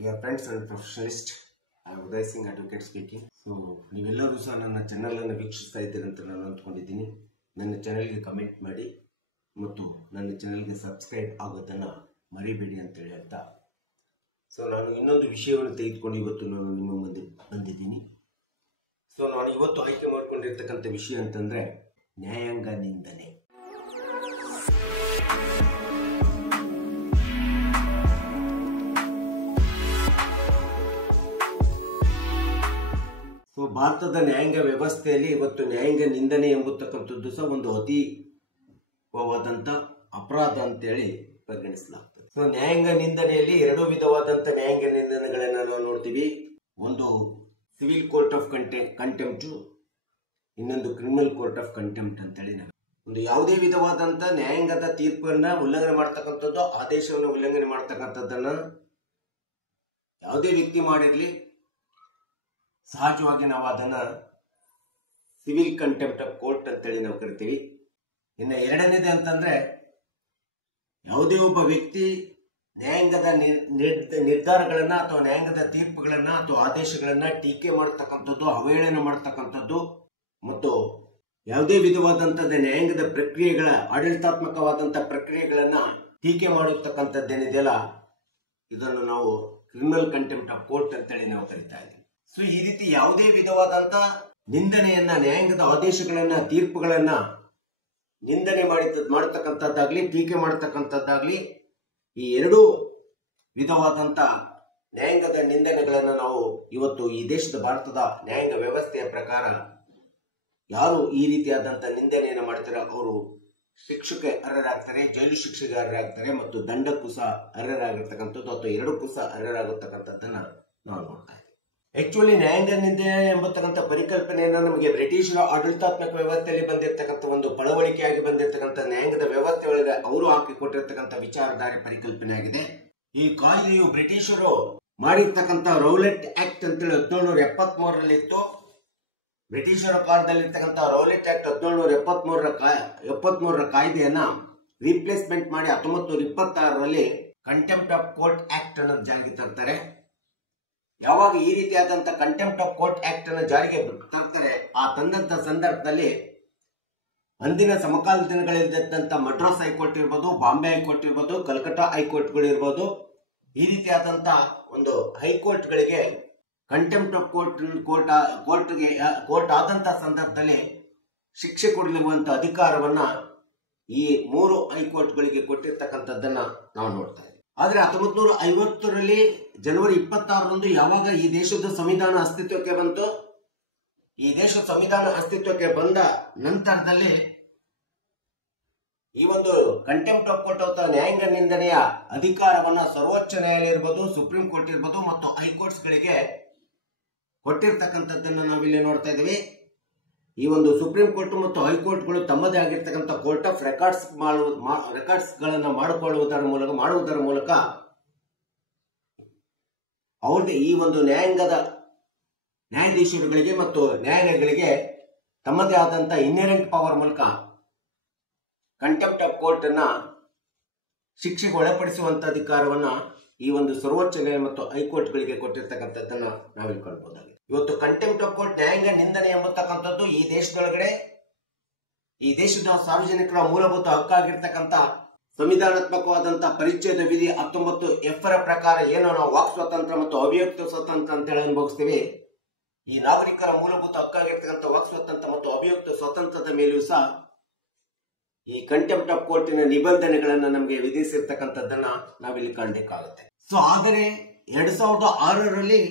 dear friends and professionalists, I am Uday Singh, advocate speaking. So, ನೀವೆಲ್ಲರೂ ಸಹ ನನ್ನ channel ಅನ್ನು ವೀಕ್ಷಿಸ್ತಾ ಇದ್ದೀರಿ ಅಂತ ನಾನು ಅಂದ್ಕೊಂಡಿದ್ದೀನಿ. ನನ್ನ ಚಾನೆಲ್ಗೆ ಕಮೆಂಟ್ ಮಾಡಿ ಮತ್ತು ನನ್ನ ಚಾನೆಲ್ಗೆ ಸಬ್ಸ್ಕ್ರೈಬ್ ಆಗೋದನ್ನು ಮರಿಬೇಡಿ ಅಂತೇಳಿ ಅಂತ. ಸೊ ನಾನು ಇನ್ನೊಂದು ವಿಷಯವನ್ನು ತೆಗೆದುಕೊಂಡು ಇವತ್ತು ನಾನು ನಿಮ್ಮ ಮುಂದೆ ಬಂದಿದ್ದೀನಿ. ಸೊ ನಾನು ಇವತ್ತು ಆಯ್ಕೆ ಮಾಡಿಕೊಂಡಿರ್ತಕ್ಕಂಥ ವಿಷಯ ಅಂತಂದ್ರೆ ನ್ಯಾಯಾಂಗ ನಿಂದನೆ. ಸೊ ಭಾರತದ ನ್ಯಾಯಾಂಗ ವ್ಯವಸ್ಥೆಯಲ್ಲಿ ಇವತ್ತು ನ್ಯಾಯಾಂಗ ನಿಂದನೆ ಎಂಬತಕ್ಕಂಥದ್ದು ಸಹ ಒಂದು ಅತೀವಾದಂಥ ಅಪರಾಧ ಅಂತೇಳಿ ಪರಿಗಣಿಸಲಾಗ್ತದೆ. ಸೊ ನ್ಯಾಯಾಂಗ ನಿಂದನೆಯಲ್ಲಿ ಎರಡು ವಿಧವಾದಂಥ ನ್ಯಾಯಾಂಗ ನಿಂದನೆಗಳನ್ನ ನಾವು ನೋಡ್ತೀವಿ. ಒಂದು ಸಿವಿಲ್ ಕೋರ್ಟ್ ಆಫ್ ಕಂಟೆಂಪ್ಟ್, ಇನ್ನೊಂದು ಕ್ರಿಮಿನಲ್ ಕೋರ್ಟ್ ಆಫ್ ಕಂಟೆಂಪ್ಟ್ ಅಂತೇಳಿ. ಒಂದು ಯಾವುದೇ ವಿಧವಾದಂಥ ನ್ಯಾಯಾಂಗದ ತೀರ್ಪನ್ನ ಉಲ್ಲಂಘನೆ ಮಾಡ್ತಕ್ಕಂಥದ್ದು, ಆದೇಶವನ್ನು ಉಲ್ಲಂಘನೆ ಮಾಡ್ತಕ್ಕಂಥದ್ದನ್ನ ಯಾವುದೇ ವ್ಯಕ್ತಿ ಮಾಡಿರ್ಲಿ, ಸಹಜವಾಗಿ ನಾವು ಅದನ್ನ ಸಿವಿಲ್ ಕಂಟೆಂಪ್ಟ್ ಆಫ್ ಕೋರ್ಟ್ ಅಂತೇಳಿ ನಾವು ಕರಿತೀವಿ. ಇನ್ನು ಎರಡನೇದು ಅಂತಂದ್ರೆ ಯಾವುದೇ ಒಬ್ಬ ವ್ಯಕ್ತಿ ನ್ಯಾಯಾಂಗದ ನಿರ್ಧಾರಗಳನ್ನ ಅಥವಾ ನ್ಯಾಯಾಂಗದ ತೀರ್ಪುಗಳನ್ನ ಅಥವಾ ಆದೇಶಗಳನ್ನ ಟೀಕೆ ಮಾಡ್ತಕ್ಕಂಥದ್ದು, ಅವಹೇಳನ ಮಾಡ್ತಕ್ಕಂಥದ್ದು ಮತ್ತು ಯಾವುದೇ ವಿಧವಾದಂತಹ ನ್ಯಾಯಾಂಗದ ಪ್ರಕ್ರಿಯೆಗಳ ಆಡಳಿತಾತ್ಮಕವಾದಂತ ಪ್ರಕ್ರಿಯೆಗಳನ್ನ ಟೀಕೆ ಮಾಡತಕ್ಕಂಥದ್ದೇನಿದೆಯಲ್ಲ, ಇದನ್ನು ನಾವು ಕ್ರಿಮಿನಲ್ ಕಂಟೆಂಪ್ಟ್ ಆಫ್ ಕೋರ್ಟ್ ಅಂತೇಳಿ ನಾವು ಕರಿತಾ ಇದ್ದೀವಿ. ಸೊ ಈ ರೀತಿ ಯಾವುದೇ ವಿಧವಾದಂತ ನಿಂದನೆಯನ್ನ, ನ್ಯಾಯಾಂಗದ ಆದೇಶಗಳನ್ನ, ತೀರ್ಪುಗಳನ್ನ ನಿಂದನೆ ಮಾಡತಕ್ಕಂಥದ್ದಾಗ್ಲಿ, ಟೀಕೆ ಮಾಡತಕ್ಕಂಥದ್ದಾಗ್ಲಿ, ಈ ಎರಡೂ ವಿಧವಾದಂತ ನ್ಯಾಯಾಂಗದ ನಿಂದನೆಗಳನ್ನ ನಾವು ಇವತ್ತು ಈ ದೇಶದ ಭಾರತದ ನ್ಯಾಯಾಂಗ ವ್ಯವಸ್ಥೆಯ ಪ್ರಕಾರ ಯಾರು ಈ ರೀತಿಯಾದಂತ ನಿಂದನೆಯನ್ನು ಮಾಡ್ತಾರೆ ಅವರು ಶಿಕ್ಷೆಗೆ ಅರ್ಹರಾಗ್ತಾರೆ, ಜೈಲು ಶಿಕ್ಷೆಗೆ ಅರ್ಹರಾಗ್ತಾರೆ ಮತ್ತು ದಂಡಕ್ಕೂ ಸಹ ಅರ್ಹರಾಗಿರ್ತಕ್ಕಂಥದ್ದು ಅಥವಾ ಎರಡಕ್ಕೂ ಸಹ ಅರ್ಹರಾಗತಕ್ಕಂಥದ್ದನ್ನ ನಾವು ನೋಡ್ತಾ ಇದ್ದೀವಿ. ಆಕ್ಚುಲಿ ನ್ಯಾಯಾಂಗ ನಿಂದನೆ ಎಂಬತಕ್ಕಂಥ ಪರಿಕಲ್ಪನೆಯನ್ನ ನಮಗೆ ಬ್ರಿಟಿಷರ ಆಡಳಿತಾತ್ಮಕ ವ್ಯವಸ್ಥೆಯಲ್ಲಿ ಬಂದಿರತಕ್ಕಂಥ ಒಂದು ಪಳವಳಿಕೆಯಾಗಿ ಬಂದಿರತಕ್ಕಂಥ ನ್ಯಾಯಾಂಗದ ವ್ಯವಸ್ಥೆ ಒಳಗೆ ಅವರು ಹಾಕಿಕೊಟ್ಟಿರ್ತಕ್ಕಂಥ ವಿಚಾರಧಾರೆ ಪರಿಕಲ್ಪನೆ ಆಗಿದೆ. ಈ ಕಾಯ್ದೆಯು ಬ್ರಿಟಿಷರು ಮಾಡಿರ್ತಕ್ಕಂಥ ರೌಲೆಟ್ ಆಕ್ಟ್ ಅಂತೇಳಿ 1773ರಲ್ಲಿ ಇತ್ತು. ಬ್ರಿಟಿಷರ ಕಾಲದಲ್ಲಿರ್ತಕ್ಕಂಥ ರೌಲೆಟ್ ಆಕ್ಟ್ 1773ರ ಕಾಯ್ದೆಯನ್ನ ರೀಪ್ಲೇಸ್ಮೆಂಟ್ ಮಾಡಿ 1926ರಲ್ಲಿ ಕಂಟೆಂಪ್ಟ್ ಆಫ್ ಕೋರ್ಟ್ ಆಕ್ಟ್ ಅನ್ನು ಜಾರಿಗೆ ತರ್ತಾರೆ. ಯಾವಾಗ ಈ ರೀತಿಯಾದಂತ ಕಂಟೆಂಪ್ಟ್ ಆಫ್ ಕೋರ್ಟ್ ಆಕ್ಟ್ ಅನ್ನು ಜಾರಿಗೆ ತರ್ತಾರೆ, ಆ ತಂದಂತ ಸಂದರ್ಭದಲ್ಲಿ ಅಂದಿನ ಸಮಕಾಲ ದಿನಗಳಲ್ಲಿದ್ದಂತ ಮಡ್ರಾಸ್ ಹೈಕೋರ್ಟ್ ಇರ್ಬೋದು, ಬಾಂಬೆ ಹೈಕೋರ್ಟ್ ಇರ್ಬೋದು, ಕಲ್ಕತ್ತಾ ಹೈಕೋರ್ಟ್ಗಳು ಇರ್ಬೋದು, ಈ ರೀತಿಯಾದಂತ ಒಂದು ಹೈಕೋರ್ಟ್ಗಳಿಗೆ ಕಂಟೆಂಪ್ಟ್ ಆಫ್ ಕೋರ್ಟ್ ಆದಂತ ಸಂದರ್ಭದಲ್ಲಿ ಶಿಕ್ಷೆ ಕೊಡಲಿರುವಂತ ಅಧಿಕಾರವನ್ನ ಈ 3 ಹೈಕೋರ್ಟ್ಗಳಿಗೆ ಕೊಟ್ಟಿರ್ತಕ್ಕಂಥದ್ದನ್ನ ನಾವು ನೋಡ್ತಾ ಇದ್ದೀವಿ. ಆದ್ರೆ 1950ರಲ್ಲಿ ಜನವರಿ 26ರಂದು ಯಾವಾಗ ಈ ದೇಶದ ಸಂವಿಧಾನ ಅಸ್ತಿತ್ವಕ್ಕೆ ಬಂತು, ಈ ದೇಶದ ಸಂವಿಧಾನ ಅಸ್ತಿತ್ವಕ್ಕೆ ಬಂದ ನಂತರದಲ್ಲಿ ಈ ಒಂದು ಕಂಟೆಂಪ್ಟ್ ಆಫ್ ಕೋರ್ಟ್ ಅಥವಾ ನ್ಯಾಯಾಂಗ ನಿಂದನೆಯ ಅಧಿಕಾರವನ್ನ ಸರ್ವೋಚ್ಚ ನ್ಯಾಯಾಲಯ ಇರ್ಬೋದು, ಸುಪ್ರೀಂ ಕೋರ್ಟ್ ಇರ್ಬೋದು ಮತ್ತು ಹೈಕೋರ್ಟ್ಸ್ ಗಳಿಗೆ ಕೊಟ್ಟಿರ್ತಕ್ಕಂಥದ್ದನ್ನು ನಾವಿಲ್ಲಿ ನೋಡ್ತಾ ಇದ್ದೀವಿ. ಈ ಒಂದು ಸುಪ್ರೀಂ ಕೋರ್ಟ್ ಮತ್ತು ಹೈಕೋರ್ಟ್ಗಳು ತಮ್ಮದೇ ಆಗಿರ್ತಕ್ಕಂಥ ಕೋರ್ಟ್ ಆಫ್ ರೆಕಾರ್ಡ್ಸ್ ಗಳನ್ನ ಮಾಡುವುದರ ಮೂಲಕ ಅವ್ರಿಗೆ ಈ ಒಂದು ನ್ಯಾಯಾಂಗದ ನ್ಯಾಯಾಧೀಶರುಗಳಿಗೆ ಮತ್ತು ನ್ಯಾಯಾಲಯಗಳಿಗೆ ತಮ್ಮದೇ ಆದಂತ ಇನ್ಹೆರೆಂಟ್ ಪವರ್ ಮೂಲಕ ಕಂಟೆಂಪ್ಟ್ ಆಫ್ ಕೋರ್ಟ್ ಅನ್ನ ಶಿಕ್ಷೆಗೆ ಒಳಪಡಿಸುವಂತ ಅಧಿಕಾರವನ್ನ ಈ ಒಂದು ಸರ್ವೋಚ್ಚ ನ್ಯಾಯಾಲಯ ಮತ್ತು ಹೈಕೋರ್ಟ್ಗಳಿಗೆ ಕೊಟ್ಟಿರ್ತಕ್ಕಂಥದ್ದನ್ನ ನಾವಿಲ್ಲಿ ಕಾಣಬಹುದಾಗಿದೆ. ಇವತ್ತು ಕಂಟೆಂಪ್ಟ್ ಆಫ್ ಕೋರ್ಟ್ ನ್ಯಾಯಾಂಗ ನಿಂದನೆ ಎಂಬತಕ್ಕಂಥದ್ದು ಈ ದೇಶದೊಳಗಡೆ, ಈ ದೇಶದ ಸಾರ್ವಜನಿಕರ ಮೂಲಭೂತ ಹಕ್ಕಾಗಿರ್ತಕ್ಕಂಥ ಸಂವಿಧಾನಾತ್ಮಕವಾದಂತ ಪರಿಚ್ಛೇದ ವಿಧಿ 19F ಪ್ರಕಾರ ಏನು ನಾವು ವಾಕ್ ಸ್ವಾತಂತ್ರ್ಯ ಮತ್ತು ಅಭಿವ್ಯಕ್ತಿ ಸ್ವಾತಂತ್ರ್ಯ ಅಂತ ಹೇಳಿ ಅನುಭವಿಸ್ತೀವಿ, ಈ ನಾಗರಿಕರ ಮೂಲಭೂತ ಹಕ್ಕಾಗಿರ್ತಕ್ಕಂಥ ವಾಕ್ ಸ್ವಾತಂತ್ರ್ಯ ಮತ್ತು ಅಭಿವ್ಯಕ್ತಿ ಸ್ವಾತಂತ್ರ್ಯದ ಮೇಲೆಯೂ ಸಹ ಈ ಕಂಟೆಂಪ್ಟ್ ಆಫ್ ಕೋರ್ಟಿನ ನಿಬಂಧನೆಗಳನ್ನ ನಮಗೆ ವಿಧಿಸಿರ್ತಕ್ಕಂಥದ್ದನ್ನ ನಾವಿಲ್ಲಿ ಕಾಣಬೇಕಾಗುತ್ತೆ. ಸೊ ಆದರೆ 2006ರಲ್ಲಿ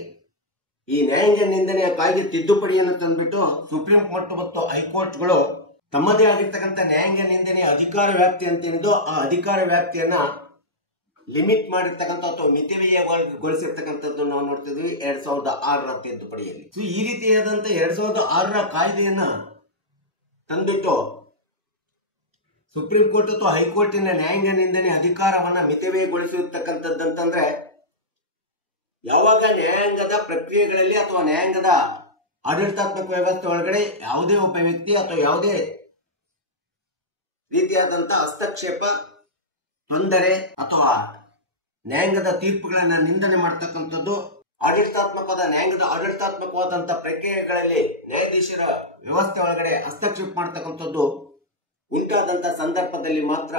ಈ ನ್ಯಾಯಾಂಗ ನಿಂದನೆಯ ಕಾಯ್ದೆ ತಿದ್ದುಪಡಿಯನ್ನು ತಂದ್ಬಿಟ್ಟು ಸುಪ್ರೀಂ ಕೋರ್ಟ್ ಮತ್ತು ಹೈಕೋರ್ಟ್ಗಳು ತಮ್ಮದೇ ಆಗಿರ್ತಕ್ಕಂಥ ನ್ಯಾಯಾಂಗ ನಿಂದನೆಯ ಅಧಿಕಾರ ವ್ಯಾಪ್ತಿ ಅಂತೇನಿದೋ ಆ ಅಧಿಕಾರ ವ್ಯಾಪ್ತಿಯನ್ನ ಲಿಮಿಟ್ ಮಾಡಿರ್ತಕ್ಕಂಥ ಅಥವಾ ಮಿತಿವ್ಯಯಗೊಳಿಸಿರ್ತಕ್ಕಂಥದ್ದು ನಾವು ನೋಡ್ತಿದ್ವಿ 2006ರ ತಿದ್ದುಪಡಿಯಲ್ಲಿ. ಸೊ ಈ ರೀತಿಯಾದಂತ 2006ರ ಕಾಯ್ದೆಯನ್ನ ತಂದ್ಬಿಟ್ಟು ಸುಪ್ರೀಂ ಕೋರ್ಟ್ ಅಥವಾ ಹೈಕೋರ್ಟಿನ ನ್ಯಾಯಾಂಗ ನಿಂದನೆ ಅಧಿಕಾರವನ್ನ ಮಿತಿವ್ಯಯಗೊಳಿಸಿರ್ತಕ್ಕಂಥದ್ದಂತಂದ್ರೆ ಯಾವಾಗ ನ್ಯಾಯಾಂಗದ ಪ್ರಕ್ರಿಯೆಗಳಲ್ಲಿ ಅಥವಾ ನ್ಯಾಯಾಂಗದ ಆಡಳಿತಾತ್ಮಕ ವ್ಯವಸ್ಥೆ ಒಳಗಡೆ ಯಾವುದೇ ಒಬ್ಬ ವ್ಯಕ್ತಿ ಅಥವಾ ಯಾವುದೇ ರೀತಿಯಾದಂತಹ ಹಸ್ತಕ್ಷೇಪ, ತೊಂದರೆ ಅಥವಾ ನ್ಯಾಯಾಂಗದ ತೀರ್ಪುಗಳನ್ನ ನಿಂದನೆ ಮಾಡ್ತಕ್ಕಂಥದ್ದು, ನ್ಯಾಯಾಂಗದ ಆಡಳಿತಾತ್ಮಕವಾದಂತ ಪ್ರಕ್ರಿಯೆಗಳಲ್ಲಿ ನ್ಯಾಯಾಧೀಶರ ವ್ಯವಸ್ಥೆ ಒಳಗಡೆ ಹಸ್ತಕ್ಷೇಪ ಮಾಡ್ತಕ್ಕಂಥದ್ದು ಉಂಟಾದಂತ ಸಂದರ್ಭದಲ್ಲಿ ಮಾತ್ರ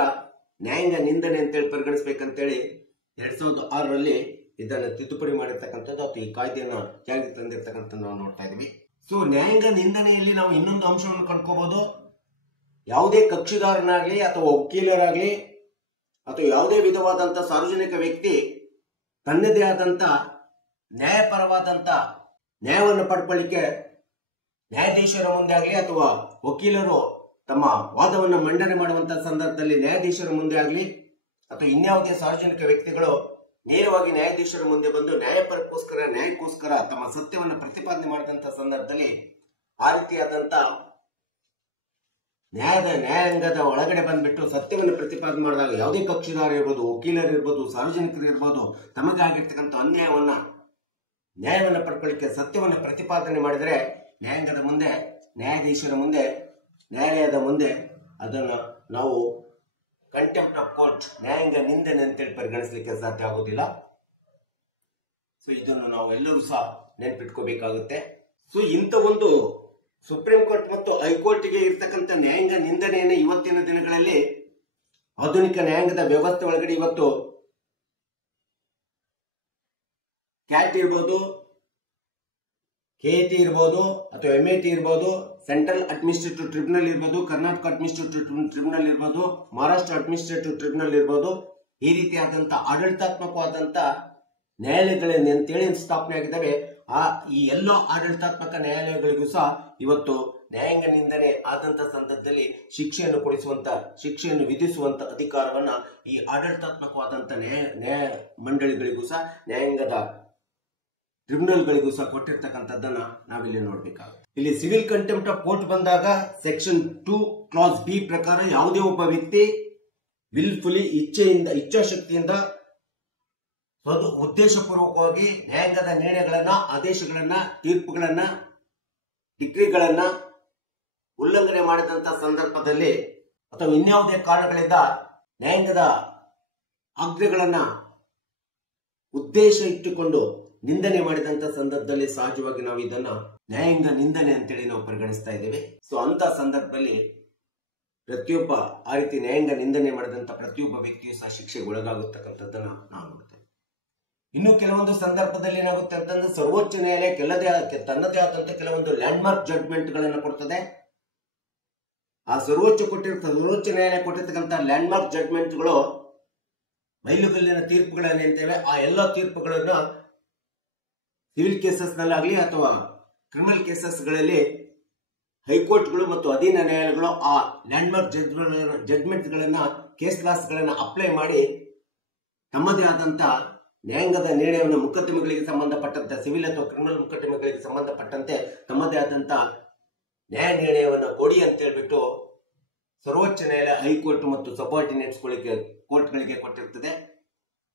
ನ್ಯಾಯಾಂಗ ನಿಂದನೆ ಅಂತೇಳಿ ಪರಿಗಣಿಸಬೇಕಂತೇಳಿ 2006ರಲ್ಲಿ ಇದನ್ನು ತಿದ್ದುಪಡಿ ಮಾಡಿರ್ತಕ್ಕಂಥದ್ದು ಅಥವಾ ಈ ಕಾಯ್ದೆಯನ್ನು ಜಾರಿಗೆ ತಂದಿರ್ತಕ್ಕಂಥದ್ದು ನಾವು ನೋಡ್ತಾ ಇದೀವಿ. ಸೊ ನ್ಯಾಯಾಂಗ ನಿಂದನೆಯಲ್ಲಿ ನಾವು ಇನ್ನೊಂದು ಅಂಶವನ್ನು ಕಂಡ್ಕೋಬಹುದು. ಯಾವುದೇ ಕಕ್ಷಿದಾರನಾಗ್ಲಿ ಅಥವಾ ವಕೀಲರಾಗ್ಲಿ ಅಥವಾ ಯಾವುದೇ ವಿಧವಾದಂತ ಸಾರ್ವಜನಿಕ ವ್ಯಕ್ತಿ ತನ್ನದೇ ಆದಂತ ನ್ಯಾಯಪರವಾದಂತ ನ್ಯಾಯವನ್ನು ಪಡ್ಕೊಳ್ಳಿಕ್ಕೆ ನ್ಯಾಯಾಧೀಶರ ಮುಂದೆ ಆಗಲಿ ಅಥವಾ ವಕೀಲರು ತಮ್ಮ ವಾದವನ್ನು ಮಂಡನೆ ಮಾಡುವಂತಹ ಸಂದರ್ಭದಲ್ಲಿ ನ್ಯಾಯಾಧೀಶರ ಮುಂದೆ ಆಗಲಿ ಅಥವಾ ಇನ್ಯಾವುದೇ ಸಾರ್ವಜನಿಕ ವ್ಯಕ್ತಿಗಳು ನೇರವಾಗಿ ನ್ಯಾಯಾಧೀಶರ ಮುಂದೆ ಬಂದು ನ್ಯಾಯಕ್ಕೋಸ್ಕರ ತಮ್ಮ ಸತ್ಯವನ್ನು ಪ್ರತಿಪಾದನೆ ಮಾಡಿದಂತ ಸಂದರ್ಭದಲ್ಲಿ ಆ ರೀತಿಯಾದಂತ ನ್ಯಾಯಾಂಗದ ಒಳಗಡೆ ಬಂದ್ಬಿಟ್ಟು ಸತ್ಯವನ್ನು ಪ್ರತಿಪಾದನೆ ಮಾಡಿದಾಗ ಯಾವುದೇ ಕಕ್ಷಿದಾರ ಇರ್ಬೋದು, ವಕೀಲರು ಇರ್ಬೋದು, ಸಾರ್ವಜನಿಕರು ಇರ್ಬೋದು, ತಮಗಾಗಿರ್ತಕ್ಕಂಥ ನ್ಯಾಯವನ್ನು ಪಡ್ಕೊಳ್ಳಿಕ್ಕೆ ಸತ್ಯವನ್ನು ಪ್ರತಿಪಾದನೆ ಮಾಡಿದರೆ ನ್ಯಾಯಾಂಗದ ಮುಂದೆ, ನ್ಯಾಯಾಧೀಶರ ಮುಂದೆ, ನ್ಯಾಯಾಲಯದ ಮುಂದೆ ಅದನ್ನು ನಾವು ಕಂಟೆಂಪ್ಟ್ ಆಫ್ ಕೋರ್ಟ್, ನ್ಯಾಯಾಂಗ ನಿಂದನೆ ಅಂತೇಳಿ ಪರಿಗಣಿಸಲಿಕ್ಕೆ ಸಾಧ್ಯ ಆಗೋದಿಲ್ಲ. ಸೊ ಇದನ್ನು ನಾವು ಎಲ್ಲರೂ ಸಹ ನೆನಪಿಟ್ಕೋಬೇಕಾಗುತ್ತೆ. ಸೊ ಇಂಥ ಒಂದು ಸುಪ್ರೀಂ ಕೋರ್ಟ್ ಮತ್ತು ಹೈಕೋರ್ಟ್ಗೆ ಇರ್ತಕ್ಕಂಥ ನ್ಯಾಯಾಂಗ ನಿಂದನೆಯನ್ನು ಇವತ್ತಿನ ದಿನಗಳಲ್ಲಿ ಆಧುನಿಕ ನ್ಯಾಯಾಂಗದ ವ್ಯವಸ್ಥೆ ಒಳಗಡೆ ಇವತ್ತು ಕ್ಯಾಟ್ ಇರ್ಬೋದು, KAT ಇರ್ಬೋದು ಅಥವಾ MAT ಇರ್ಬೋದು, ಸೆಂಟ್ರಲ್ ಅಡ್ಮಿನಿಸ್ಟ್ರೇಟಿವ್ ಟ್ರಿಬ್ಯುನಲ್ ಇರ್ಬೋದು, ಕರ್ನಾಟಕ ಅಡ್ಮಿನಿಸ್ಟ್ರೇಟಿವ್ ಟ್ರಿಬ್ಯುನಲ್ ಇರ್ಬೋದು, ಮಹಾರಾಷ್ಟ್ರ ಅಡ್ಮಿನಿಸ್ಟ್ರೇಟಿವ್ ಟ್ರಿಬ್ಯುನಲ್ ಇರ್ಬೋದು, ಈ ರೀತಿಯಾದಂತ ಆಡಳಿತಾತ್ಮಕವಾದಂತ ನ್ಯಾಯಾಲಯಗಳೇನು ಅಂತೇಳಿ ಸ್ಥಾಪನೆ ಆಗಿದ್ದಾವೆ. ಈ ಎಲ್ಲ ಆಡಳಿತಾತ್ಮಕ ನ್ಯಾಯಾಲಯಗಳಿಗೂ ಸಹ ಇವತ್ತು ನ್ಯಾಯಾಂಗ ನಿಂದನೆ ಆದಂತ ಸಂದರ್ಭದಲ್ಲಿ ಶಿಕ್ಷೆಯನ್ನು ವಿಧಿಸುವಂತ ಅಧಿಕಾರವನ್ನ ಈ ಆಡಳಿತಾತ್ಮಕವಾದಂತ ನ್ಯಾಯ ಮಂಡಳಿಗಳಿಗೂ ಸಹ, ನ್ಯಾಯಾಂಗದ ಟ್ರಿಬ್ಯುನಲ್ಗಳಿಗೂ ಸಹ ಕೊಟ್ಟಿರ್ತಕ್ಕಂಥದ್ದನ್ನ ನಾವಿಲ್ಲಿ ನೋಡ್ಬೇಕಾಗುತ್ತೆ. ಇಲ್ಲಿ ಸಿವಿಲ್ ಕಂಟೆಂಪ್ಟ್ ಆಫ್ ಕೋರ್ಟ್ ಬಂದಾಗ ಸೆಕ್ಷನ್ 2 ಕ್ಲಾಸ್ B ಪ್ರಕಾರ ಯಾವುದೇ ಒಬ್ಬ ವ್ಯಕ್ತಿ ವಿಲ್ಫುಲಿ ಇಚ್ಛಾಶಕ್ತಿಯಿಂದ ಉದ್ದೇಶಪೂರ್ವಕವಾಗಿ ನ್ಯಾಯಾಂಗದ ನಿರ್ಣಯಗಳನ್ನ, ಆದೇಶಗಳನ್ನ, ತೀರ್ಪುಗಳನ್ನ, ಡಿಗ್ರಿಗಳನ್ನ ಉಲ್ಲಂಘನೆ ಮಾಡಿದಂತ ಸಂದರ್ಭದಲ್ಲಿ ಅಥವಾ ಇನ್ಯಾವುದೇ ಕಾರಣಗಳಿಂದ ನ್ಯಾಯಾಂಗದ ಆಜ್ಞೆಗಳನ್ನ ಉದ್ದೇಶ ಇಟ್ಟುಕೊಂಡು ನಿಂದನೆ ಮಾಡಿದಂತ ಸಂದರ್ಭದಲ್ಲಿ ಸಹಜವಾಗಿ ನಾವು ಇದನ್ನ ನ್ಯಾಯಾಂಗ ನಿಂದನೆ ಅಂತೇಳಿ ನಾವು ಪರಿಗಣಿಸ್ತಾ ಇದ್ದೇವೆ. ಸೊ ಅಂತ ಸಂದರ್ಭದಲ್ಲಿ ಪ್ರತಿಯೊಬ್ಬ ಆ ರೀತಿ ನ್ಯಾಯಾಂಗ ನಿಂದನೆ ಮಾಡಿದಂತ ಪ್ರತಿಯೊಬ್ಬ ವ್ಯಕ್ತಿಯು ಸಹ ಶಿಕ್ಷೆಗೆ ಒಳಗಾಗತಕ್ಕಂಥದ್ದನ್ನ ನಾವು ನೋಡ್ತೇವೆ. ಇನ್ನು ಕೆಲವೊಂದು ಸಂದರ್ಭದಲ್ಲಿ ಏನಾಗುತ್ತೆ ಅಂತಂದ್ರೆ ಸರ್ವೋಚ್ಚ ನ್ಯಾಯಾಲಯ ತನ್ನದೇ ಆದಂತ ಕೆಲವೊಂದು ಲ್ಯಾಂಡ್ ಮಾರ್ಕ್ ಜಡ್ಜ್ಮೆಂಟ್ ಗಳನ್ನ ಕೊಡ್ತದೆ. ಆ ಸರ್ವೋಚ್ಚ ನ್ಯಾಯಾಲಯ ಕೊಟ್ಟಿರ್ತಕ್ಕಂಥ ಲ್ಯಾಂಡ್ ಮಾರ್ಕ್ ಜಡ್ಜ್ಮೆಂಟ್ಗಳು ಮೈಲುಗಲ್ಲಿನ ತೀರ್ಪುಗಳೇನೇಂತೇವೆ ಆ ಎಲ್ಲ ತೀರ್ಪುಗಳನ್ನ ಸಿವಿಲ್ ಕೇಸಸ್ ನಲ್ಲಾಗ್ಲಿ ಅಥವಾ ಕ್ರಿಮಿನಲ್ ಕೇಸಸ್ ಗಳಲ್ಲಿ ಹೈಕೋರ್ಟ್ಗಳು ಮತ್ತು ಅಧೀನ ನ್ಯಾಯಾಲಯಗಳು ಆ ಲ್ಯಾಂಡ್ ಮಾರ್ಕ್ ಜಡ್ಜ್ಮೆಂಟ್ ಗಳನ್ನ, ಕೇಸ್ ಲಾಸ್ ಗಳನ್ನ ಅಪ್ಲೈ ಮಾಡಿ ತಮ್ಮದೇ ಆದಂತ ನ್ಯಾಯಾಂಗದ ನಿರ್ಣಯವನ್ನು ಮೊಕದ್ದಮೆಗಳಿಗೆ ಸಂಬಂಧಪಟ್ಟಂತೆ, ಸಿವಿಲ್ ಅಥವಾ ಕ್ರಿಮಿನಲ್ ಮೊಕದ್ದಮೆಗಳಿಗೆ ಸಂಬಂಧಪಟ್ಟಂತೆ ತಮ್ಮದೇ ಆದಂತ ನ್ಯಾಯ ನಿರ್ಣಯವನ್ನು ಕೊಡಿ ಅಂತ ಹೇಳ್ಬಿಟ್ಟು ಸರ್ವೋಚ್ಚ ನ್ಯಾಯಾಲಯ ಹೈಕೋರ್ಟ್ ಮತ್ತು ಸಬಾರ್ಡಿನೇಟ್ಸ್ ಕೋರ್ಟ್ಗಳಿಗೆ ಕೊಟ್ಟಿರ್ತದೆ.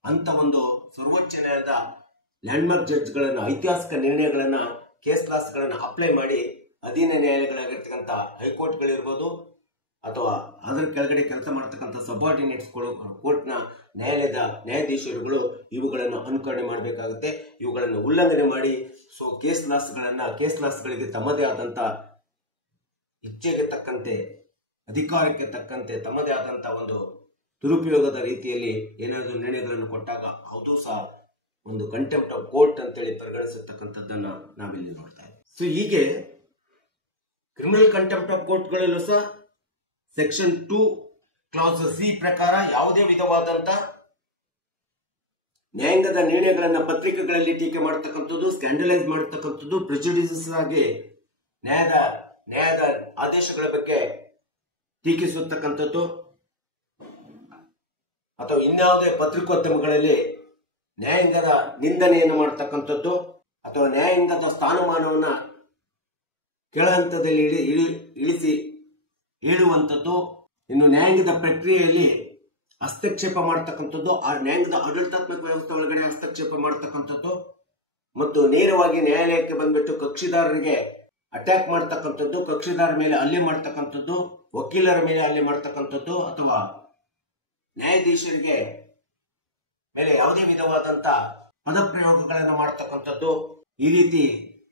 ಅಂತ ಒಂದು ಸರ್ವೋಚ್ಚ ನ್ಯಾಯಾಲಯದ ಲ್ಯಾಂಡ್ ಮಾರ್ಕ್ ಜಡ್ಜ್ಗಳನ್ನ, ಐತಿಹಾಸಿಕ ನಿರ್ಣಯಗಳನ್ನ, ಕೇಸ್ ಲಾಸ್ ಗಳನ್ನ ಅಪ್ಲೈ ಮಾಡಿ ಅಧೀನ ನ್ಯಾಯಾಲಯಗಳಾಗಿರ್ತಕ್ಕಂಥ ಹೈಕೋರ್ಟ್ಗಳಿರ್ಬೋದು ಅಥವಾ ಅದರ ಕೆಳಗಡೆ ಕೆಲಸ ಮಾಡತಕ್ಕಂಥ ಸಬಾರ್ಡಿನೇಟ್ಸ್ ಕೋರ್ಟ್ನ ನ್ಯಾಯಾಲಯದ ನ್ಯಾಯಾಧೀಶರುಗಳು ಇವುಗಳನ್ನು ಅನುಕರಣೆ ಮಾಡಬೇಕಾಗುತ್ತೆ. ಇವುಗಳನ್ನು ಉಲ್ಲಂಘನೆ ಮಾಡಿ ಕೇಸ್ ಲಾಸ್ಗಳಿಗೆ ತಮ್ಮದೇ ಆದಂತ ಇಚ್ಛೆಗೆ ತಕ್ಕಂತೆ, ಅಧಿಕಾರಕ್ಕೆ ತಕ್ಕಂತೆ ತಮ್ಮದೇ ಆದಂತ ಒಂದು ದುರುಪಯೋಗದ ರೀತಿಯಲ್ಲಿ ಏನಾದರೂ ನಿರ್ಣಯಗಳನ್ನು ಕೊಟ್ಟಾಗ ಅದು ಸಹ ಒಂದು ಕಂಟೆಂಪ್ಟ್ ಆಫ್ ಕೋರ್ಟ್ ಅಂತೇಳಿ ಪರಿಗಣಿಸಿರ್ತಕ್ಕಂಥದ್ದನ್ನ ನಾವಿಲ್ಲಿ ನೋಡ್ತಾ ಇದ್ದೀವಿ. ಸೊ ಹೀಗೆ ಕ್ರಿಮಿನಲ್ ಕಂಟೆಂಪ್ಟ್ ಆಫ್ ಕೋರ್ಟ್ಗಳಲ್ಲೂ ಸಹ ಸೆಕ್ಷನ್ 2 ಕ್ಲಾಸ್ C ಪ್ರಕಾರ ಯಾವುದೇ ವಿಧವಾದಂತ ನ್ಯಾಯಾಂಗದ ನಿರ್ಣಯಗಳನ್ನ ಪತ್ರಿಕೆಗಳಲ್ಲಿ ಟೀಕೆ ಮಾಡತಕ್ಕಂಥದ್ದು, ಸ್ಕ್ಯಾಂಡಲೈಸ್ ಮಾಡತಕ್ಕಂಥದ್ದು, ಪ್ರೆಜುಡಿಸಸ್ ಆಗಿ ನ್ಯಾಯದ ಆದೇಶಗಳ ಬಗ್ಗೆ ಟೀಕಿಸುತ್ತಕ್ಕಂಥದ್ದು ಅಥವಾ ಇನ್ಯಾವುದೇ ಪತ್ರಿಕೋದ್ಯಮಗಳಲ್ಲಿ ನ್ಯಾಯಾಂಗದ ನಿಂದನೆಯನ್ನು ಮಾಡತಕ್ಕಂಥದ್ದು ಅಥವಾ ನ್ಯಾಯಾಂಗದ ಸ್ಥಾನಮಾನವನ್ನ ಕೆಳಹಂತದಲ್ಲಿ ಇಳಿಸುವಂಥದ್ದು, ಇನ್ನು ನ್ಯಾಯಾಂಗದ ಪ್ರಕ್ರಿಯೆಯಲ್ಲಿ ಹಸ್ತಕ್ಷೇಪ ಮಾಡತಕ್ಕಂಥದ್ದು, ಆ ನ್ಯಾಯಾಂಗದ ಆಡಳಿತಾತ್ಮಕ ವ್ಯವಸ್ಥೆ ಒಳಗಡೆ ಹಸ್ತಕ್ಷೇಪ ಮಾಡತಕ್ಕಂಥದ್ದು ಮತ್ತು ನೇರವಾಗಿ ನ್ಯಾಯಾಲಯಕ್ಕೆ ಬಂದ್ಬಿಟ್ಟು ಕಕ್ಷಿದಾರರಿಗೆ ಅಟ್ಯಾಕ್ ಮಾಡತಕ್ಕಂಥದ್ದು, ಕಕ್ಷಿದಾರ ಮೇಲೆ ಹಲ್ಲೆ ಮಾಡತಕ್ಕಂಥದ್ದು, ವಕೀಲರ ಮೇಲೆ ಹಲ್ಲೆ ಮಾಡತಕ್ಕಂಥದ್ದು ಅಥವಾ ನ್ಯಾಯಾಧೀಶರಿಗೆ ಮೇಲೆ ಯಾವುದೇ ವಿಧವಾದಂತ ಪದಪ್ರಯೋಗಗಳನ್ನು ಮಾಡತಕ್ಕಂಥದ್ದು, ಈ ರೀತಿ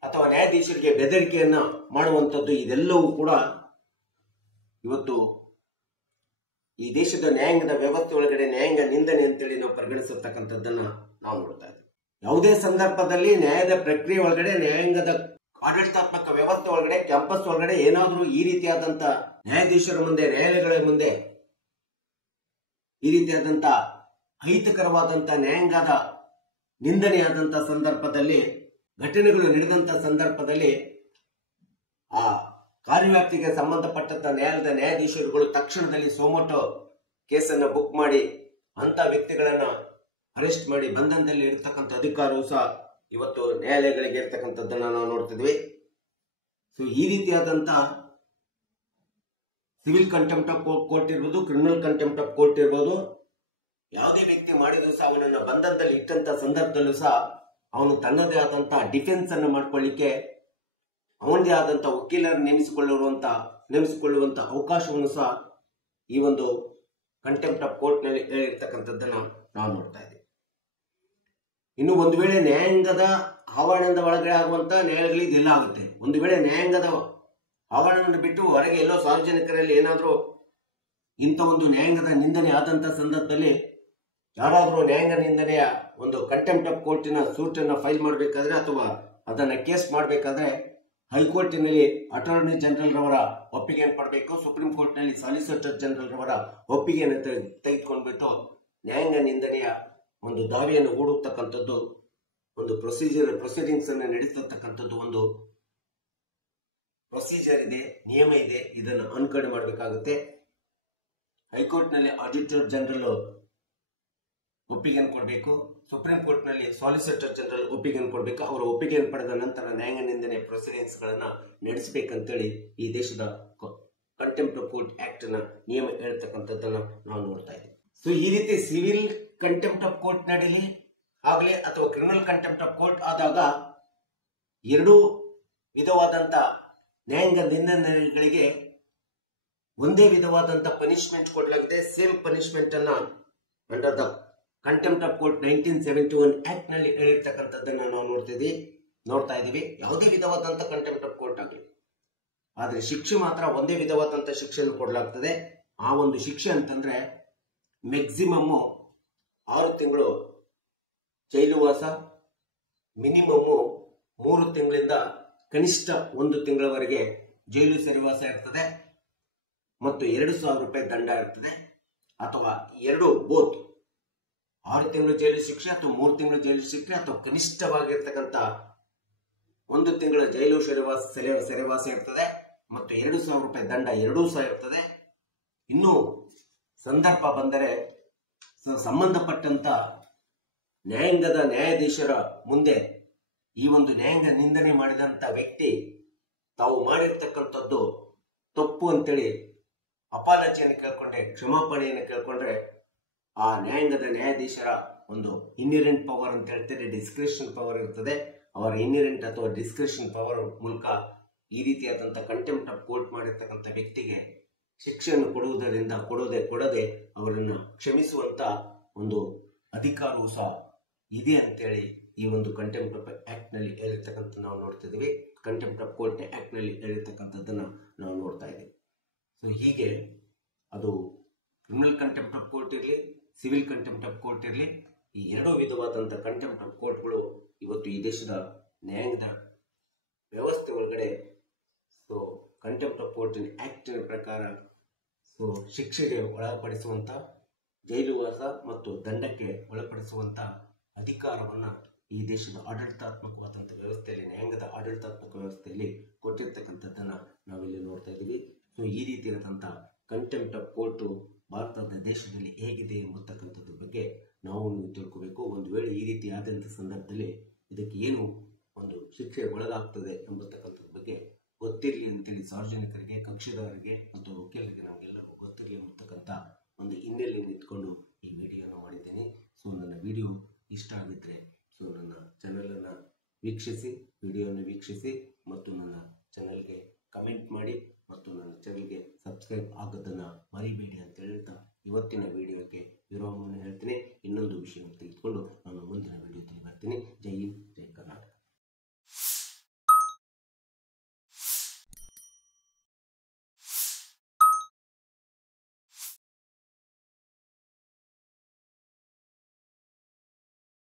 ಅಥವಾ ನ್ಯಾಯಾಧೀಶರಿಗೆ ಬೆದರಿಕೆಯನ್ನ ಮಾಡುವಂಥದ್ದು, ಇದೆಲ್ಲವೂ ಕೂಡ ಇವತ್ತು ಈ ದೇಶದ ನ್ಯಾಯಾಂಗದ ವ್ಯವಸ್ಥೆ ಒಳಗಡೆ ನ್ಯಾಯಾಂಗ ನಿಂದನೆ ಅಂತೇಳಿ ನಾವು ಪರಿಗಣಿಸಿರ್ತಕ್ಕಂಥದ್ದನ್ನ ನಾವು ನೋಡ್ತಾ ಇದ್ದೀವಿ. ಯಾವುದೇ ಸಂದರ್ಭದಲ್ಲಿ ನ್ಯಾಯದ ಪ್ರಕ್ರಿಯೆ ಒಳಗಡೆ, ನ್ಯಾಯಾಂಗದ ಆಡಳಿತಾತ್ಮಕ ವ್ಯವಸ್ಥೆ ಒಳಗಡೆ, ಕ್ಯಾಂಪಸ್ ಒಳಗಡೆ ಏನಾದ್ರೂ ಈ ರೀತಿಯಾದಂತ ನ್ಯಾಯಾಧೀಶರ ಮುಂದೆ, ನ್ಯಾಯಾಲಯಗಳ ಮುಂದೆ ಈ ರೀತಿಯಾದಂತ ಅಹಿತಕರವಾದಂತ ನ್ಯಾಯಾಂಗದ ನಿಂದನೆಯಾದಂತ ಸಂದರ್ಭದಲ್ಲಿ, ಘಟನೆಗಳು ನಡೆದಂತ ಸಂದರ್ಭದಲ್ಲಿ ಆ ಕಾರ್ಯವ್ಯಾಪ್ತಿಗೆ ಸಂಬಂಧಪಟ್ಟಂತ ನ್ಯಾಯಾಲಯದ ನ್ಯಾಯಾಧೀಶರುಗಳು ತಕ್ಷಣದಲ್ಲಿ ಸೋಮೋಟೋ ಕೇಸನ್ನು ಬುಕ್ ಮಾಡಿ ಅಂತ ವ್ಯಕ್ತಿಗಳನ್ನ ಅರೆಸ್ಟ್ ಮಾಡಿ ಬಂಧನದಲ್ಲಿ ಇರ್ತಕ್ಕಂಥ ಅಧಿಕಾರವೂ ಸಹ ಇವತ್ತು ನ್ಯಾಯಾಲಯಗಳಿಗೆ ಇರ್ತಕ್ಕಂಥದ್ದನ್ನ ನಾವು ನೋಡ್ತಿದ್ವಿ. ಸೊ ಈ ರೀತಿಯಾದಂತ ಸಿವಿಲ್ ಕಂಟೆಂಪ್ಟ್ ಆಫ್ ಕೋರ್ಟ್ ಇರ್ಬೋದು, ಕ್ರಿಮಿನಲ್ ಕಂಟೆಂಪ್ಟ್ ಆಫ್ ಕೋರ್ಟ್ ಇರ್ಬೋದು, ಯಾವುದೇ ವ್ಯಕ್ತಿ ಮಾಡಿದ್ರು ಸಹ ಅವನನ್ನ ಬಂಧನದಲ್ಲಿ ಇಟ್ಟಂತ ಸಂದರ್ಭದಲ್ಲೂ ಸಹ ಅವನು ತನ್ನದೇ ಆದಂತ ಡಿಫೆನ್ಸ್ ಅನ್ನು ಮಾಡ್ಕೊಳ್ಳಿಕ್ಕೆ ಅವನದೇ ಆದಂತ ವಕೀಲರ ನೇಮಿಸಿಕೊಳ್ಳುವಂತ ಅವಕಾಶವನ್ನು ಸಹ ಈ ಒಂದು ಕಂಟೆಂಪ್ಟ್ ಆಫ್ ಕೋರ್ಟ್ ನಲ್ಲಿ ಹೇಳಿರ್ತಕ್ಕಂಥದ್ದನ್ನ ನಾವು ನೋಡ್ತಾ ಇದ್ದೀವಿ. ಇನ್ನು ಒಂದು ವೇಳೆ ನ್ಯಾಯಾಂಗದ ಆವರಣದ ಒಳಗಡೆ ಆಗುವಂತ ನ್ಯಾಯಾಲಯಗಳಲ್ಲಿ ಇದೆಲ್ಲ ಆಗುತ್ತೆ. ಒಂದು ವೇಳೆ ನ್ಯಾಯಾಂಗದ ಆವರಣವನ್ನು ಬಿಟ್ಟು ಹೊರಗೆ ಎಲ್ಲೋ ಸಾರ್ವಜನಿಕರಲ್ಲಿ ಏನಾದ್ರೂ ಇಂಥ ಒಂದು ನ್ಯಾಯಾಂಗದ ನಿಂದನೆ ಆದಂತ ಸಂದರ್ಭದಲ್ಲಿ ಯಾರಾದ್ರೂ ನ್ಯಾಯಾಂಗ ನಿಂದನೆಯ ಒಂದು ಕಂಟೆಂಪ್ಟ್ ಆಫ್ ಕೋರ್ಟಿನ ಸೂಟ್ ಅನ್ನ ಫೈಲ್ ಮಾಡಬೇಕಾದ್ರೆ ಅಥವಾ ಅದನ್ನ ಕೇಸ್ ಮಾಡಬೇಕಾದ್ರೆ ಹೈಕೋರ್ಟಿನಲ್ಲಿ ಅಟಾರ್ನಿ ಜನರಲ್ ರವರ ಒಪ್ಪಿಗೆಯನ್ನು ಪಡಬೇಕು, ಸುಪ್ರೀಂ ಕೋರ್ಟ್ ನಲ್ಲಿ ಸಾಲಿಸಿಟರ್ ಜನರಲ್ ರವರ ಒಪ್ಪಿಗೆಯನ್ನು ತೆಗೆದುಕೊಂಡ್ಬಿಟ್ಟು ನ್ಯಾಯಾಂಗ ನಿಂದನೆಯ ಒಂದು ದಾವೆಯನ್ನು ಹೂಡುತ್ತಕ್ಕಂಥದ್ದು, ಒಂದು ಪ್ರೊಸೀಡಿಂಗ್ಸ್ ಅನ್ನು ನಡೆಸತಕ್ಕಂಥದ್ದು ಒಂದು ಪ್ರೊಸೀಜರ್ ಇದೆ, ನಿಯಮ ಇದೆ. ಇದನ್ನು ಅನುಕರಣೆ ಮಾಡಬೇಕಾಗುತ್ತೆ. ಹೈಕೋರ್ಟ್ ನಲ್ಲಿ ಆಡಿಟರ್ ಜನರಲ್ ಒಪ್ಪಿಗೆಯನ್ನು ಕೊಡಬೇಕು, ಸುಪ್ರೀಂ ಕೋರ್ಟ್ ನಲ್ಲಿ ಸಾಲಿಸಿಟರ್ ಜನರಲ್ ಒಪ್ಪಿಗೆಯನ್ನು ಕೊಡಬೇಕು. ಅವರ ಒಪ್ಪಿಗೆಯನ್ನು ಪಡೆದ ನಂತರ ನ್ಯಾಯಾಂಗ ನಿಂದನೆ ಪ್ರೊಸೀಡಿಂಗ್ಸ್ ಗಳನ್ನ ನಡೆಸಬೇಕಂತೇಳಿ ಈ ದೇಶದ ಕಂಟೆಂಪ್ಟ್ ಆಫ್ ಕೋರ್ಟ್ ಆಕ್ಟ್ ನ ನಿಯಮ ಹೇಳ್ತಕ್ಕಂಥದ್ದನ್ನ ನಾವು ನೋಡ್ತಾ ಇದ್ದೀವಿ. ಸೊ ಈ ರೀತಿ ಸಿವಿಲ್ ಕಂಟೆಂಪ್ಟ್ ಆಫ್ ಕೋರ್ಟ್ ನಡೀಲಿ ಆಗಲಿ ಅಥವಾ ಕ್ರಿಮಿನಲ್ ಕಂಟೆಂಪ್ಟ್ ಆಫ್ ಕೋರ್ಟ್ ಆದಾಗ ಎರಡೂ ವಿಧವಾದಂತ ನ್ಯಾಯಾಂಗ ನಿಂದನೆಗಳಿಗೆ ಒಂದೇ ವಿಧವಾದಂತ ಪನಿಷ್ಮೆಂಟ್ ಕೊಡಲಾಗಿದೆ. ಸೇಮ್ ಪನಿಷ್ಮೆಂಟ್ ಅನ್ನ under the contempt of court 1971 act ನಲ್ಲಿ ಹೇಳಿರ್ತಕ್ಕಂಥದ್ದನ್ನ ನಾವು ನೋಡ್ತಾ ಇದೀವಿ. ಯಾವುದೇ ವಿಧವಾದಂತ ಕಂಟೆಂಪ್ಟ್ ಆಫ್ ಕೋರ್ಟ್ ಆಗಲಿ, ಆದ್ರೆ ಶಿಕ್ಷೆ ಮಾತ್ರ ಒಂದೇ ವಿಧವಾದಂತ ಶಿಕ್ಷೆಯನ್ನು ಕೊಡಲಾಗ್ತದೆ. ಆ ಒಂದು ಶಿಕ್ಷೆ ಅಂತಂದ್ರೆ ಮ್ಯಾಕ್ಸಿಮಮ್ 6 ತಿಂಗಳು ಜೈಲುವಾಸ, ಮಿನಿಮಮ್ 3 ತಿಂಗಳಿಂದ ಕನಿಷ್ಠ 1 ತಿಂಗಳವರೆಗೆ ಜೈಲು ಸೆರೆವಾಸ ಇರ್ತದೆ ಮತ್ತು 2,000 ರೂಪಾಯಿ ದಂಡ ಇರ್ತದೆ. ಅಥವಾ ಎರಡು ಬೋತ್ 6 ತಿಂಗಳು ಜೈಲು ಶಿಕ್ಷೆ ಅಥವಾ 3 ತಿಂಗಳು ಜೈಲು ಶಿಕ್ಷೆ ಅಥವಾ ಕನಿಷ್ಠವಾಗಿರ್ತಕ್ಕಂಥ 1 ತಿಂಗಳ ಜೈಲು ಸೆರೆವಾಸ ಇರ್ತದೆ ಮತ್ತು 2,000 ರೂಪಾಯಿ ದಂಡ ಎರಡೂ ಸಹ ಇರ್ತದೆ. ಇನ್ನು ಸಂದರ್ಭ ಬಂದರೆ ಸಂಬಂಧಪಟ್ಟಂತ ನ್ಯಾಯಾಂಗದ ನ್ಯಾಯಾಧೀಶರ ಮುಂದೆ ಈ ಒಂದು ನ್ಯಾಯಾಂಗ ನಿಂದನೆ ಮಾಡಿದಂತ ವ್ಯಕ್ತಿ ತಾವು ಮಾಡಿರ್ತಕ್ಕಂಥದ್ದು ತಪ್ಪು ಅಂತೇಳಿ ಅಪಾಲಜಿಯನ್ನು ಕೇಳ್ಕೊಂಡ್ರೆ, ಕ್ಷಮಾಪಣೆಯನ್ನು ಕೇಳ್ಕೊಂಡ್ರೆ ಆ ನ್ಯಾಯಾಂಗದ ನ್ಯಾಯಾಧೀಶರ ಒಂದು ಇನ್ಹೆರೆಂಟ್ ಪವರ್ ಅಂತ ಹೇಳ್ತಾರೆ, ಡಿಸ್ಕ್ರಿಷನ್ ಪವರ್ ಇರ್ತದೆ. ಅವರ ಇನ್ಹೆರೆಂಟ್ ಅಥವಾ ಡಿಸ್ಕ್ರಿಷನ್ ಪವರ್ ಮೂಲಕ ಈ ರೀತಿಯಾದಂಥ ಕಂಟೆಂಪ್ಟ್ ಆಫ್ ಕೋರ್ಟ್ ಮಾಡಿರ್ತಕ್ಕಂಥ ವ್ಯಕ್ತಿಗೆ ಶಿಕ್ಷೆಯನ್ನು ಕೊಡದೆ ಅವರನ್ನು ಕ್ಷಮಿಸುವಂತ ಒಂದು ಅಧಿಕಾರವೂ ಸಹ ಇದೆ ಅಂತೇಳಿ ಈ ಒಂದು ಕಂಟೆಂಪ್ಟ್ ಆಫ್ ಆಕ್ಟ್ ನಲ್ಲಿ ಹೇಳಿರ್ತಕ್ಕಂಥ ನಾವು ನೋಡ್ತಿದ್ದೀವಿ. ಕಂಟೆಂಪ್ಟ್ ಆಫ್ ಕೋರ್ಟ್ ಆಕ್ಟ್ ನಲ್ಲಿ ಹೇಳಿರ್ತಕ್ಕಂಥದ್ದನ್ನ ನಾವು ನೋಡ್ತಾ ಇದ್ದೀವಿ. ಸೊ ಹೀಗೆ ಅದು ಕ್ರಿಮಿನಲ್ ಕಂಟೆಂಪ್ಟ್ ಆಫ್ ಕೋರ್ಟ್ ಇರಲಿ, ಸಿವಿಲ್ ಕಂಟೆಂಪ್ಟ್ ಆಫ್ ಕೋರ್ಟ್ ಇರಲಿ, ಈ ಎರಡೂ ವಿಧವಾದಂಥ ಕಂಟೆಂಪ್ಟ್ ಆಫ್ ಕೋರ್ಟ್ಗಳು ಇವತ್ತು ಈ ದೇಶದ ನ್ಯಾಯಾಂಗದ ವ್ಯವಸ್ಥೆ ಒಳಗಡೆ so contempt of court act ಪ್ರಕಾರ ಸೊ ಶಿಕ್ಷೆಗೆ ಒಳಪಡಿಸುವಂತ, ಜೈಲುವಾಸ ಮತ್ತು ದಂಡಕ್ಕೆ ಒಳಪಡಿಸುವಂತ ಅಧಿಕಾರವನ್ನ ಈ ದೇಶದ ಆಡಳಿತಾತ್ಮಕವಾದಂಥ ವ್ಯವಸ್ಥೆಯಲ್ಲಿ, ನ್ಯಾಯಾಂಗದ ಆಡಳಿತಾತ್ಮಕ ವ್ಯವಸ್ಥೆಯಲ್ಲಿ ಕೊಟ್ಟಿರ್ತಕ್ಕಂಥದ್ದನ್ನ ನಾವಿಲ್ಲಿ ನೋಡ್ತಾ ಇದ್ದೀವಿ. ಸೊ ಈ ರೀತಿಯಾದಂಥ ಕಂಟೆಂಪ್ಟ್ ಆಫ್ ಕೋರ್ಟು ಭಾರತದ ದೇಶದಲ್ಲಿ ಹೇಗಿದೆ ಎಂಬತಕ್ಕಂಥದ್ರ ಬಗ್ಗೆ ನಾವು ತಿಳ್ಕೋಬೇಕು. ಒಂದು ವೇಳೆ ಈ ರೀತಿ ಆದಂಥ ಸಂದರ್ಭದಲ್ಲಿ ಇದಕ್ಕೆ ಏನು ಒಂದು ಶಿಕ್ಷೆ ಒಳಗಾಗ್ತದೆ ಎಂಬತಕ್ಕಂಥದ್ರ ಬಗ್ಗೆ ಗೊತ್ತಿರಲಿ ಅಂತೇಳಿ ಸಾರ್ವಜನಿಕರಿಗೆ, ಕಕ್ಷಿದಾರರಿಗೆ ಮತ್ತು ವಕೀಲರಿಗೆ ನಮಗೆಲ್ಲರಿಗೂ ಗೊತ್ತಿರಲಿ ಎಂಬತಕ್ಕಂಥ ಒಂದು ಹಿನ್ನೆಲೆಯನ್ನು ಇಟ್ಕೊಂಡು ಈ ವಿಡಿಯೋನ ಮಾಡಿದ್ದೇನೆ. ಸೊ ನನ್ನ ವಿಡಿಯೋ ಇಷ್ಟ ಆಗಿದ್ರೆ ಸೊ ನನ್ನ ಚಾನಲನ್ನು ವೀಕ್ಷಿಸಿ, ವಿಡಿಯೋನ ವೀಕ್ಷಿಸಿ ಮತ್ತು ನನ್ನ ಚಾನಲ್ಗೆ ಕಮೆಂಟ್ ಮಾಡಿ ಮತ್ತು ನನ್ನ ಚಾನಲ್ಗೆ ಸಬ್ಸ್ಕ್ರೈಬ್ ಆಗೋದನ್ನು ಮರಿಬೇಡಿ ಅಂತ ಹೇಳ್ತಾ ಇವತ್ತಿನ ವಿಡಿಯೋಕ್ಕೆ ವಿರಾಮವನ್ನು ಹೇಳ್ತೀನಿ. ಇನ್ನೊಂದು ವಿಷಯವನ್ನು ತೆಗೆದುಕೊಂಡು ನಾನು ಮುಂದಿನ ವಿಡಿಯೋದಲ್ಲಿ ಬರ್ತೀನಿ. ಜೈ ಹಿಂದ್.